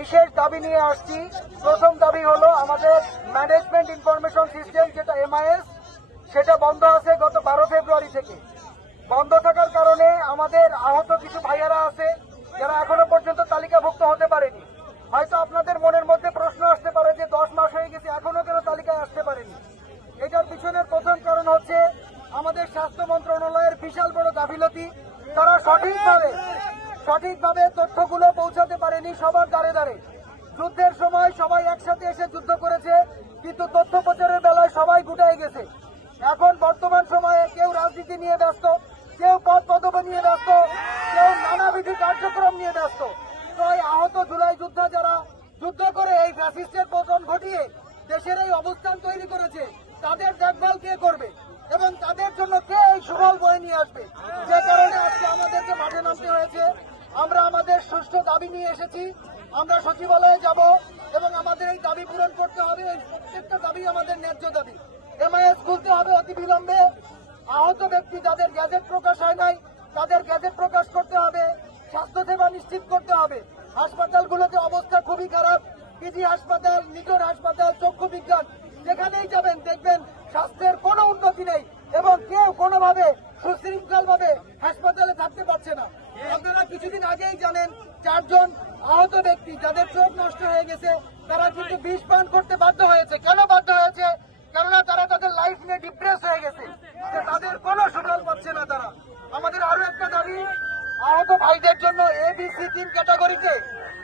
বিশেষ দাবি নিয়ে আসছি। প্রথম দাবি হলো আমাদের ম্যানেজমেন্ট ইনফরমেশন সিস্টেম যেটা MIS সেটা বন্ধ আছে গত 12 ফেব্রুয়ারি থেকে। বন্ধ থাকার কারণে আমাদের আহত কিছু ভাইয়ারা আছে যারা এখনো পর্যন্ত তালিকাভুক্ত হতে পারেনি। হয়তো আপনাদের মনের মধ্যে প্রশ্ন আসতে পারে যে 10 মাস হয়ে গেছে এখনো কেন তালিকায় আসতে পারেনি। এটার পিছনের প্রথম কারণ হচ্ছে আমাদের স্বাস্থ্য মন্ত্রণালয়ের বিশাল বড় গাফিলতি। তারা সঠিকভাবে তথ্যগুলো পৌঁছাতে পারেনি সবার দ্বারে দ্বারে। যুদ্ধের সময় সবাই একসাথে এসে যুদ্ধ করেছে, কিন্তু তথ্য প্রচারের বেলায় সবাই গুটাই গেছে। এখন বর্তমান সময়ে কেউ রাজনীতি নিয়ে ব্যস্ত, কেউ পদ পদবি নিয়ে ব্যস্ত, কেউ নানাবিধি কার্যক্রম নিয়ে ব্যস্ত। তো এই আহত জুলাই যোদ্ধা যারা যুদ্ধ করে এই ফ্যাসিস্টের পতন ঘটিয়ে দেশের এই অবস্থান তৈরি করেছে, তাদের দেখভাল কে করবে এবং তাদের জন্য কে এই সুফল বয়ে নিয়ে আসবে? যে কারণে আজকে আমাদেরকে মাঠে নামতে হয়েছে। আমরা আমাদের সুষ্ঠু দাবি নিয়ে এসেছি। আমরা সচিবালয়ে যাব এবং আমাদের এই দাবি পূরণ করতে হবে। এই প্রত্যেকটা দাবি আমাদের ন্যায্য দাবি। MIS খুলতে হবে অতি বিলম্বে। আহত ব্যক্তি যাদের গ্যাজেট প্রকাশ হয় নাই তাদের গ্যাজেট প্রকাশ করতে হবে। স্বাস্থ্যসেবা নিশ্চিত করতে হবে। হাসপাতালগুলোতে অবস্থা খুবই খারাপ। পিজি হাসপাতাল, নিটোর হাসপাতাল, চক্ষু বিজ্ঞান, যেখানেই যাবেন দেখবেন স্বাস্থ্যের কোনো উন্নতি নেই এবং কেউ কোনোভাবে সুশৃঙ্খলভাবে হাসপাতালে থাকতে পারছে না। আপনারা কিছুদিন আগেই জানেন 4 জন আহত ব্যক্তি যাদের চোখ নষ্ট হয়ে গেছে তারা কিন্তু বিষ পান করতে বাধ্য হয়েছে। কেন বাধ্য হয়েছে? কেননা তারা তাদের লাইফ নিয়ে ডিপ্রেস হয়ে গেছে, তাদের কোনো সুফল পাচ্ছে না তারা। আমাদের আরো একটা দাবি, আহত ভাইদের জন্য ABC 3 ক্যাটাগরিতে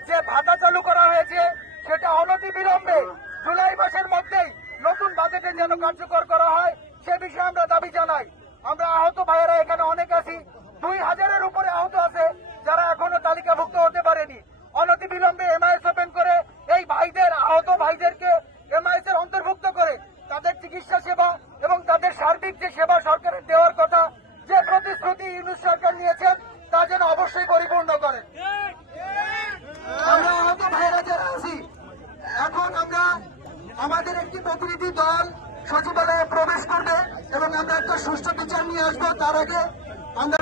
যে ভাতা চালু করা হয়েছে সেটা অনতি বিলম্বে জুলাই মাসের মধ্যেই নতুন বাজেটে যেন কার্যকর করা হয়, সে বিষয়ে আমরা দাবি জানাই। আমরা আহত ভাইয়েরা এখানে অনেক আছি, 2000-এর উপরে আহত আছে যারা এখনো তালিকাভুক্ত হতে পারেনি। অনতি বিলম্বে MIS ওপেন করে এই ভাইদের, আহত ভাইদেরকে MIS এর অন্তর্ভুক্ত করে তাদের চিকিৎসা সেবা এবং তাদের সার্বিক যে সেবা সরকারের দেওয়ার কথা, যে প্রতিশ্রুতি ইউনূস সরকার নিয়েছেন তা যেন অবশ্যই পরিপূর্ণ করেন। আমরা আহত ভাইয়েরা যারা আছি, এখন আমরা আমাদের একটি প্রতিনিধি দল সচিবালয়ে প্রবেশ করবে এবং আমরা একটা সুষ্ঠু বিচার নিয়ে আসবো। তার আগে আমরা